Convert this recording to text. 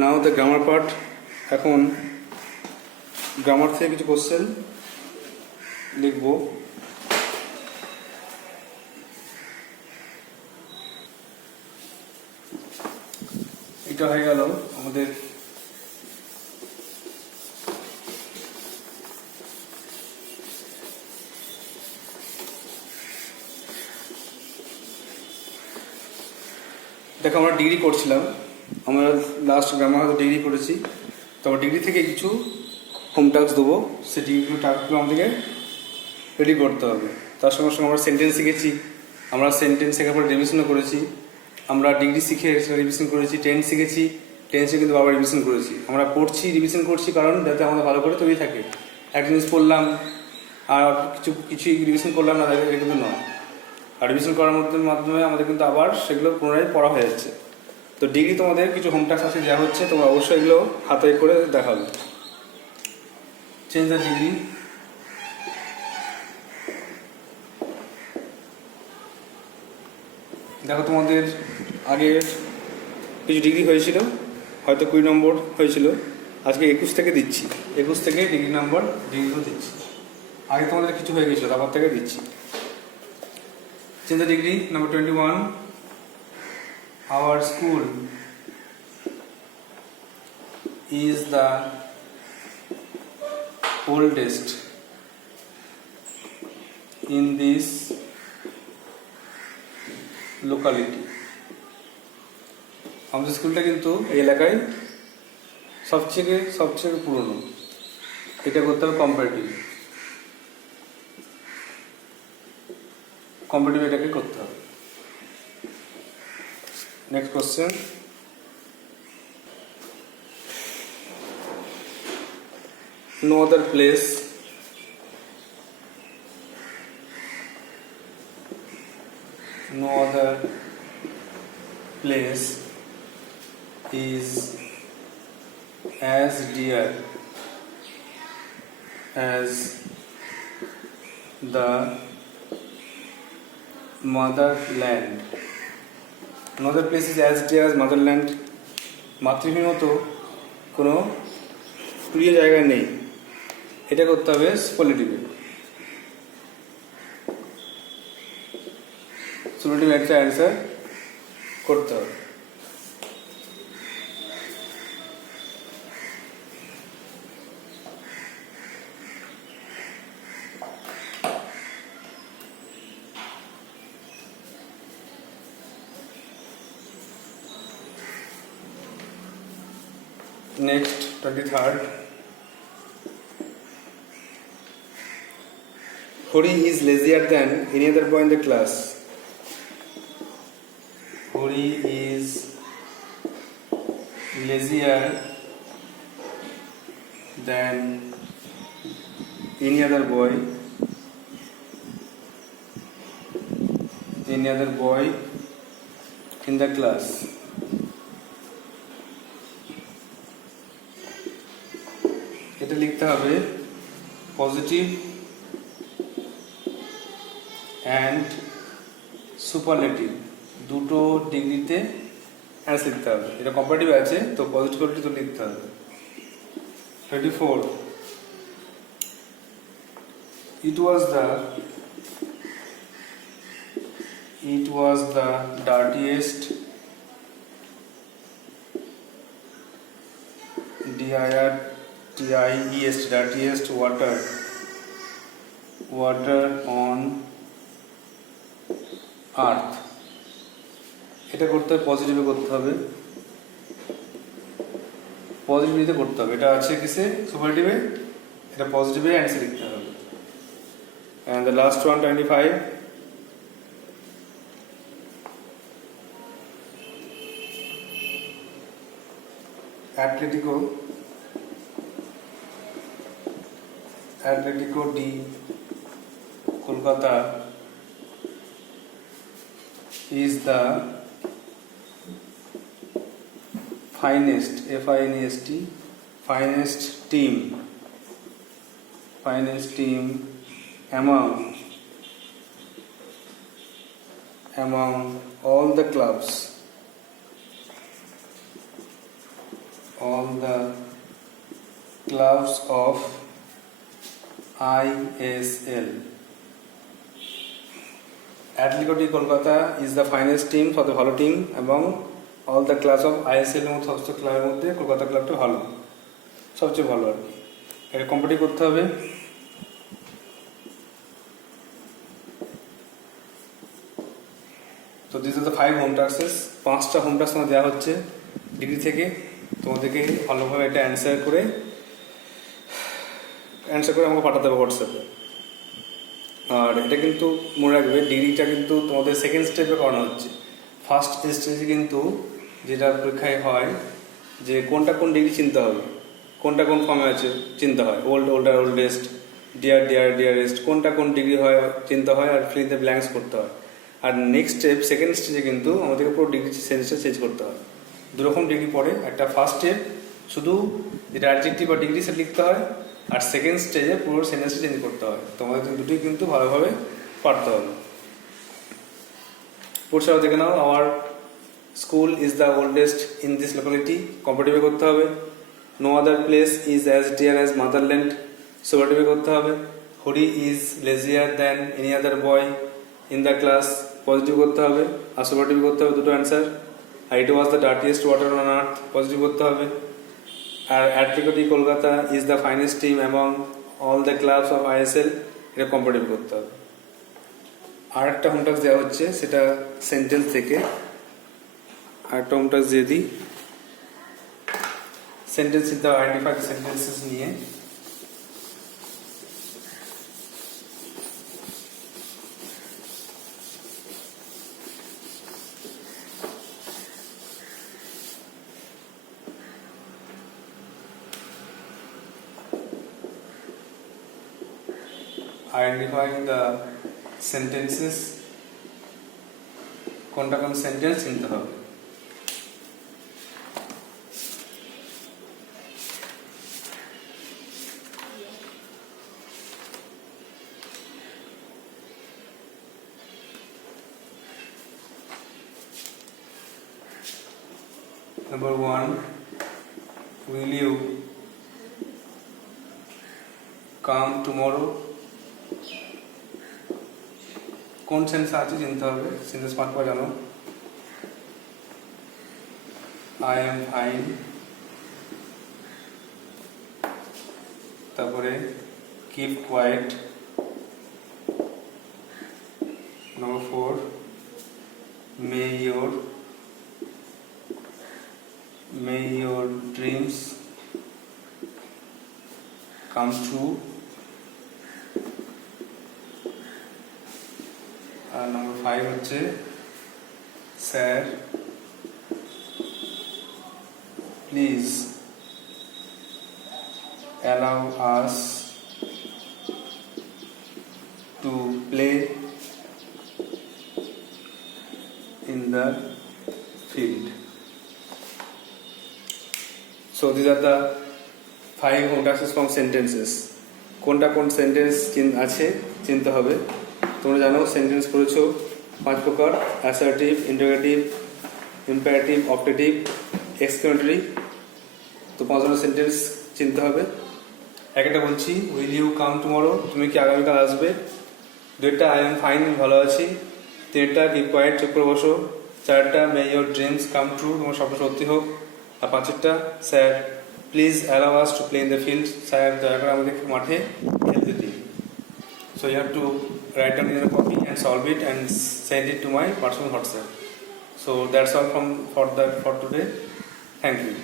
Now the grammar part. এখন গ্রামার থেকে কিছু কোশ্চেন লিখব। এটা হয়ে গেল আমাদের দেখো আমরা ডিগ্রি করছিলাম, আমরা লাস্ট গ্রামার হয়তো ডিগ্রি করেছি, তো আমরা ডিগ্রি থেকে কিছু হোম টাস্ক দেবো, সেই ডিগ্রিগুলো টাস্কগুলো আমাদেরকে রেডি করতে হবে। তার সঙ্গে সঙ্গে আমরা সেন্টেন্স শিখেছি, আমরা সেন্টেন্স শেখার পরে রিভিশনও করেছি, আমরা ডিগ্রি শিখে রিভিশন করেছি, টেন্স শিখেছি, টেন্সে কিন্তু আবার রিভিশন করেছি। আমরা পড়ছি, রিভিশন করছি, কারণ যাতে আমাদের ভালো করে তৈরি থাকে। এক জিনিস পড়লাম আর কিছুই রিভিশন করলাম না, এটা কিন্তু নয়। আর রিভিশন করার মাধ্যমে আমাদের কিন্তু আবার সেগুলো পুনরায় পড়া হয়ে যাচ্ছে। তো ডিগ্রি তোমাদের কিছু হোম টাস্ক আছে দেওয়া হচ্ছে, তোমরা অবশ্যই এগুলো হাতে করে দেখাবে। Change the degree. দেখো তোমাদের আগে কিছু ডিগ্রি হয়েছিল, হয়তো 20 নম্বর হয়েছিল, আজকে 21 থেকে দিচ্ছি, 21 থেকে ডিগ্রি নাম্বার ডিগ্রিগুলো দিচ্ছি। আগে তোমাদের কিছু হয়ে গেছিলো, তারপর থেকে দিচ্ছি। Change the degree. Number 21. Our school is the oldest in this locality. আমাদের স্কুলটা কিন্তু এই এলাকায় সবচেয়ে পুরনো। এটা করতে হবে কম্পারেটিভ এটাকে করতে হবে। Next question, no other place is as dear as the motherland. No other place is as dear as motherland. মাতৃভূমির মতো কোনো প্রিয় জায়গায় নেই। এটা করতে হবে সুপারলেটিভে। সুপারলেটিভ একটা অ্যান্সার করতে হবে। Next, 23rd. Hori is lazier than any other boy in the class. Hori is lazier than any other boy in the class. এটা লিখতে হবে পজিটিভ অ্যান্ড সুপারলেটিভ দুটো ডিগ্রিতে অ্যান্সার লিখতে হবে। এটা কম্পারেটিভ আছে, তো পজিটিভ তো লিখতে হবে। 24. It was the dirtiest dirtiest water on earth. এটা করতে হবে পজিটিভে করতে হবে, পজিটিভিতে করতে হবে। এটা আছে কিসে? সুপারলেটিভে। এটা পজিটিভে অ্যান্সার লিখতে হবে। And the last one, 25. Atletico di Kolkata is the finest, F-I-N-E-S-T, finest team among all the clubs all the clubs of ISL. Athletic Kolkata is the finest team for the ভালো টিম এবং all the clubs of ISL এর মধ্যে সমস্ত ক্লাবের মধ্যে কলকাতা ক্লাবটা ভালো, সবচেয়ে ভালো আর কি। এটা কম্পিটিট করতে হবে। তো this are the 5 home tasks. 5টা হোম টাস্ক তোমাদের দেওয়া হচ্ছে ডিগ্রি থেকে। তোমাদেরকে ভালোভাবে এটা অ্যান্সার করে আমাকে পাঠাতে হবে হোয়াটসঅ্যাপে। আর এটা কিন্তু মনে রাখবে, ডিগ্রিটা কিন্তু তোমাদের সেকেন্ড স্টেপে করানো হচ্ছে। ফার্স্ট স্টেজে কিন্তু যেটা পরীক্ষায় হয় যে কোনটা কোন ডিগ্রি চিনতে হবে, কোনটা কোন ফর্মে আছে চিনতে হয়, ওল্ডার ওল্ডেস্ট, ডিয়ারেস্ট, কোনটা কোন ডিগ্রি হয় চিনতে হয়, আর ফিল দ্য ব্ল্যাঙ্কস করতে হয়। আর নেক্সট স্টেপ সেকেন্ড স্টেজে কিন্তু আমাদেরকে পুরো ডিগ্রি সেন্সটা চেঞ্জ করতে হয়। দুরকম ডিগ্রি পড়ে, একটা ফার্স্ট স্টেপ শুধু যেটা অ্যাডজেক্টিভ বা ডিগ্রি সেটা লিখতে হয়, আর সেকেন্ড স্টেজে পুরো সেন্টেন্সটা চেঞ্জ করতে হয়। তোমাদের দুটোই কিন্তু ভালোভাবে পারতে হবে। পড়ছাও দেখে নাও। Our school is the oldest in this locality, comparative করতে হবে। No other place is as dear as motherland, superlative করতে হবে। Hari is lazier than any other boy in the class, positive করতে হবে আর সুপারটিভ করতে হবে, দুটো অ্যান্সার। আর it was the dirtiest water on earth, positive করতে হবে। আর Athletic Kolkata is the finest team among all the clubs of ISL, এটা কম্পারেটিভ করতে হবে। আর একটা হোম টাস্ক দেওয়া হচ্ছে, সেটা সেন্টেন্স থেকে। আর একটা হোম টাস্ক দিয়ে দিই, সেন্টেন্স চিন্তা আইডেন্টিফাই সেন্টেন্সেস নিয়ে। Identifying the sentences, কোনটা কোন সেন্টেন্স চিনতে হবে। Number 1, will you come tomorrow? কোন সেন্স আছে চিনতে হবে, সেন্টেন্স পার্ট করে জানো। আই এম ফাইন, তারপরে keep quiet. Number 4, may your dreams come true. আর Number 5 হচ্ছে sir please allow us to play in the field. So these are the 5 home tasks from sentences. কোনটা কোন সেন্টেন্স আছে চিনতে হবে। তোমরা জানো সেন্টেন্স করেছো 5 প্রকার: assertive, interrogative, imperative, optative, exclamatory. তো 5টা সেন্টেন্স চিনতে হবে। একটা বলছি, উইল ইউ কাম টুমরো, তুমি কি আগামীকাল আসবে। 2টা, আই এম ফাইন, ভালো আছি। 3টা, কিপ কোয়াইট, চুপ করে বসো। 4টা, মে ইয়োর ড্রিমস কাম ট্রু, তোমার স্বপ্ন সত্যি হোক। আর 5টা, sir please allow us to play in the field, sir দয়া করে আমাদের মাঠে খেলতে দিন। So you have to write down in a copy and solve it and send it to my personal WhatsApp. So that's all for today. Thank you.